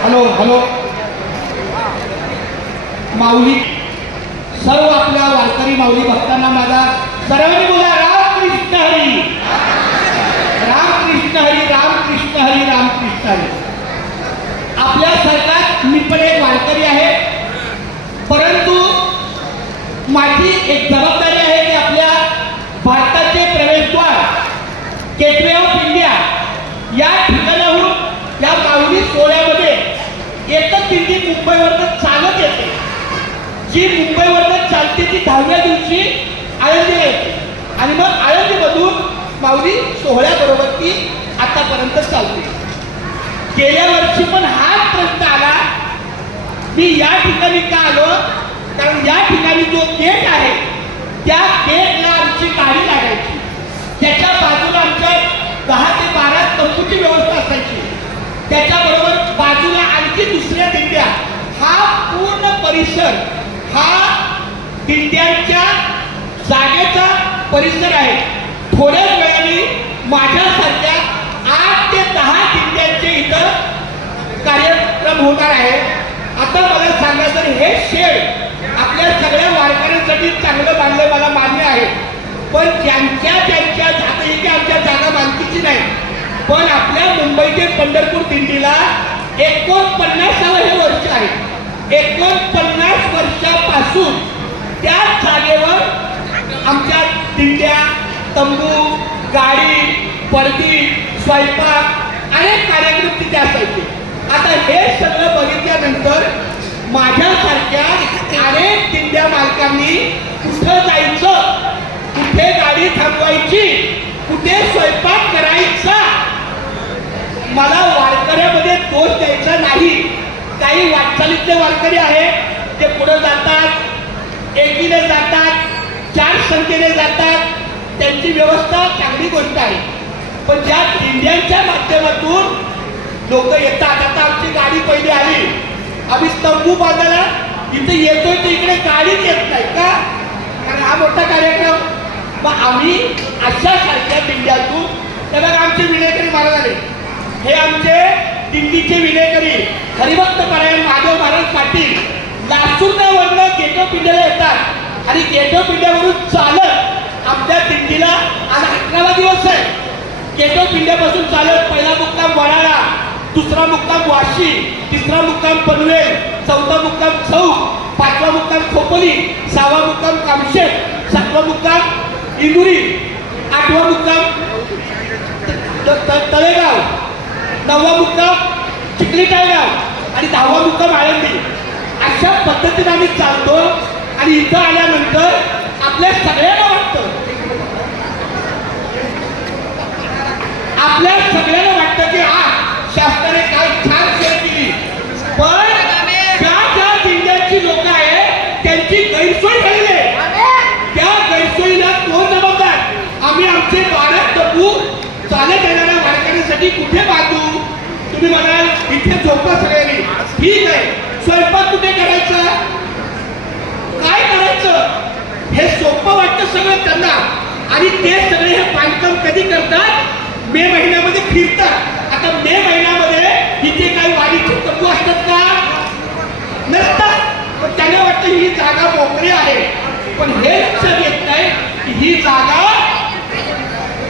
Hello hello माऊली, सर्व आपल्या वारकरी माऊली भक्तांना माझा सर्वांनी बोला रामकृष्ण हरी, रामकृष्ण हरी, रामकृष्ण हरी, रामकृष्ण हरी. आपल्या सरकार मी पण एक वारकरी आहे, परंतु माझी एक जबाबदारी आहे की आपल्या भारताचे प्रवेशद्वार गेटवे ऑफ इंडिया या ठिकाणाहून या माऊली सोहळ्यामध्ये एकच दिंडी मुंबईवरनं चालत येते. जी मुंबईवरनं चालते ती 10व्या दिवशी आळंदीला येते आणि मग आळंदीमधून माऊली सोहळ्याबरोबर ती आतापर्यंत चालते. गेल्या वर्षी पण हाच प्रश्न आला, मी या ठिकाणी का आलो, कारण या ठिकाणी जो गेट आहे त्या गेटला आमची गाडी लागायची, त्याच्या बाजूला आमच्या 10 ते 12 तंबूची व्यवस्था असायची, त्याच्याबरोबर बाजूला आणखी दुसऱ्या दिंड्या. हा पूर्ण परिसर हा दिंड्यांच्या जागेचा परिसर आहे. थोड्याच वेळाने माझ्यासारख्या 8 ते 10 दिंड्यांचे इथं कार्यक्रम होणार आहे. आता मला सांगा, तर हे शेड आपल्या सगळ्या वारकऱ्यांसाठी चांगलं बांधलं मला मान्य आहे, पण ज्यांच्या आता ही काही आमच्या जागा मालकीची नाही, पण आपल्या मुंबई ते पंढरपूर दिंडीला 49वे हे वर्ष आहे. 49 वर्षापासून त्या जागेवर आमच्या दिंड्या, तंबू, गाडी, पडदी, स्वयंपाक अनेक कार्यक्रम तिथे असायचे. आता हे सगळं बघितल्यानंतर माझ्यासारख्या अनेक दिंड्या मालकांनी कुठं जायचं, कुठे गाडी थांबवायची, कुठे स्वयंपाक करायचा, मला वारकऱ्यामध्ये दोष द्यायचा नाही. काही वाटचालीतले वारकरी आहेत, ते पुढे जातात, एकीने जातात, 4 संख्येने जातात, त्यांची व्यवस्था चांगली गोष्ट आहे. पण ज्या दिंड्यांच्या माध्यमातून लोक येतात, आता आमची गाडी पहिली आली, आम्ही तंबू बांधायला इथे येतोय, तर इकडे गाडीच येत नाही का, कारण हा मोठा कार्यक्रम. मग आम्ही अशा सारख्या दिंड्यातून, त्या बघा आमचे विलेकरी महाराज आले, हे आमचे दिंडीचे विलेकरी हरिभक्त परायण माधव महाराज पाटील लासूरवरनं गेट ऑफ इंडियाला येतात आणि गेट ऑफ इंडियावरून चालत आपल्या दिंडीला आज 18वा दिवस आहे. गेट ऑफ इंडियापासून चालत पहिला मुक्काम वडाळा, दुसरा मुक्काम वाशी, तिसरा मुक्काम पनवेल, चौथा मुक्काम चौक, 5वा मुक्काम खोपोली, 6वा मुक्काम कामशेत, 7वा मुक्काम इंदुरी, 8वा मुक्काम तळेगाव, 9वा मुक्काम चिखली टाळगाव आणि 10वा मुक्काम आळंदी. अशा पद्धतीने आम्ही चालतो आणि इथं आल्यानंतर आपल्या सगळ्यांना वाटतं, की हा शासनाने काय छान सोय केली, पण ज्या जिल्ह्याची लोक आहेत त्यांची गैरसोय झालेली आहे. त्या गैरसोयीला कोण जबाबदार? आम्ही आमचे 12 तंबू चालत येणाऱ्या वारकऱ्यांसाठी कुठे बांधू? तुम्ही म्हणाल इथे झोपा सगळ्यांनी, ठीक आहे, स्वयंपाक कुठे करायचा, काय करायचं, हे सोपं वाटतं सगळं त्यांना. आणि ते सगळे हे बांधकाम कधी करतात? मे महिन्यामध्ये फिरतात. आता मे महिन्यामध्ये इथे काही वाढीचे तंबू असतात का? नसतात. पण त्यांना वाटतं ही जागा मोकळी आहे, पण हे लक्षात येत नाही की ही जागा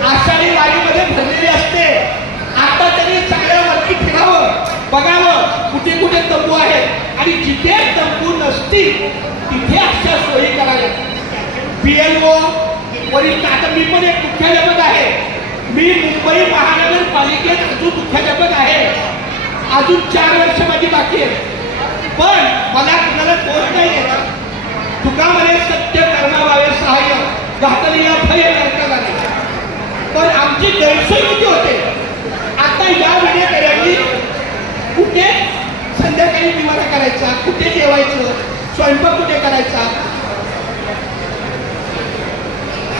आषाढी वारीमध्ये भरलेली असते. आता त्यांनी सगळ्यावरती फिरावं, बघावं कुठे कुठे तंबू आहेत आणि जिथे तंबू नसतील तिथे अशा सोयी कराव्या. PLO वरिष्ठ, आता मी पण एक मुख्याध्यापक आहे, मी मुंबई महानगरपालिकेत अजून मुख्याध्यापक आहे, अजून 4 वर्ष माझी बाकी आहे. पण मला कुणाला दोष नाही येणार. तुका म्हणे सत्य कर्मावावे सहाय्य घातली या भय करता झाले. पण आमची गैरसोय किती होते. आता या विनेकऱ्यांनी कुठे संध्याकाळी निवारा करायचा, कुठे जेवायचं, स्वयंपाक कुठे करायचा.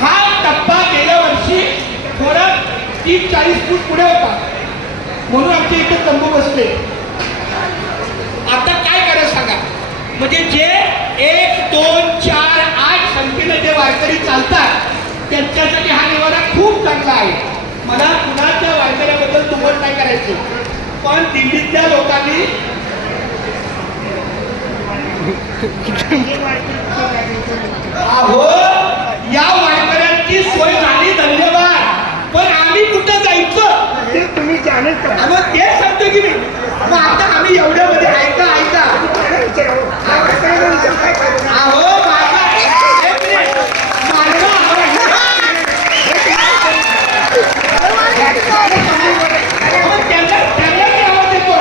हा टप्पा गेल्या वर्षी थोडा 30-40 फूट पुढे होता, म्हणून आमच्या इथे तंबू बसले. आता काय करायचं सांगा. म्हणजे जे 1, 2, 4, 8 संख्येने जे वारकरी चालतात त्यांच्यासाठी हा निवारा खूप चांगला आहे. करायचो. पण दिल्लीतल्या लोकांनी अहो या वारकऱ्यांची सोय झाली, धन्यवाद. पण आम्ही कुठं जायचं ते तुम्ही चॅनल करा. मग तेच सांगतो की मी. मग आता आम्ही एवढ्यामध्ये ऐका अहो माझा एक मिनिट. त्यांना आवाज येतो.